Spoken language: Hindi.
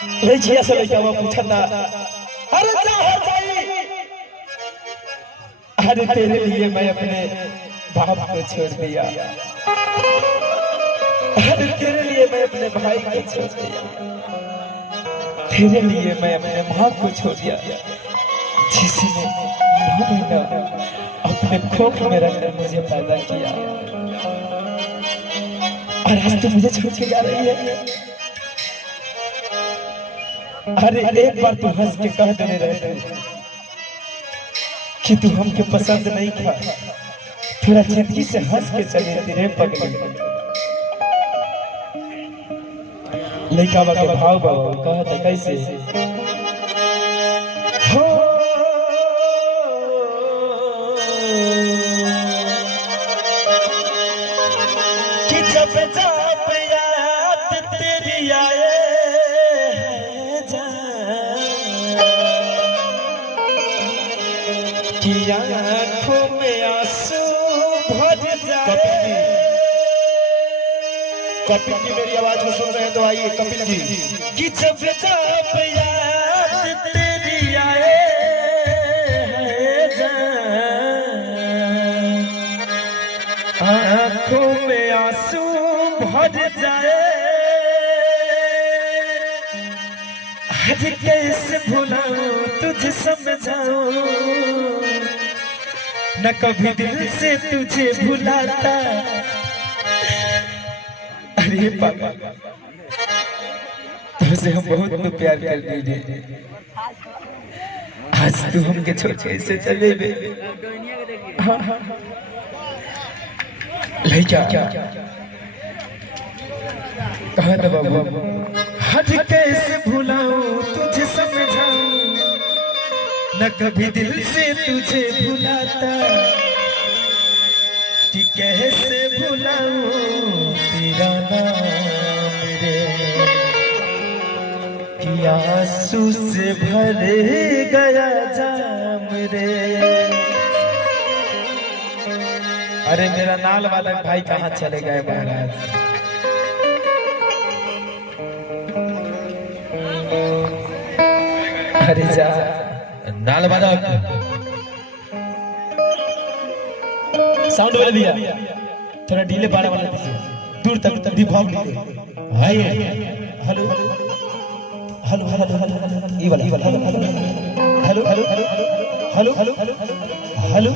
लड़किया से लड़का वो पूछा था अरे जा हो जाई। अरे तेरे लिए मैं अपने बाप को छोड़ दिया, अरे तेरे लिए मैं अपने भाई को छोड़ दिया, तेरे लिए मैं अपने माँ को छोड़ दिया जिसने 9 महीना अपने कोख में रखकर मुझे पैदा किया, और आज तो मुझे छोड़ के जा रही है। अरे एक बार तू हंस के कह देने रहते कि तू हमके पसंद नहीं था, थोड़ा जिंदगी से हंस के चले तेरे पगले। लड़का के भाव बाबा कहा था कैसे हो कि जब जब याद तेरी आए कि आंखों में आंसू भर जाए। कपिल जी मेरी आवाज को सुन रहे हैं तो आइए कपिल जी। कि जब जब याद तेरी आए आंखों में आंसू भर जाए, आज कैसे भुलाऊं तुझे समझाऊं, न कभी दिल से तुझे भुलाता। अरे पापा तुझसे हम बहुत प्यार करते हैं, आज तू हमके छोड़ के ऐसे चले गए। लड़का कहा था बाबू आज कैसे भुलाऊं तुझे समझाऊं, न कभी दिल से तुझे भुलाता, कि कैसे भुलाऊं तेरा नाम रे, कि आंसू से भरे गया जाम रे। अरे मेरा नाल वाला भाई कहाँ चले गए महाराज। अरे जा नाल वाला साउंड वाला दिया, थोड़ा ढीले पारा वाला दीजिए, दूर तक दिखाओ। Hi hello hello hello hello ये वाला hello hello hello hello hello hello hello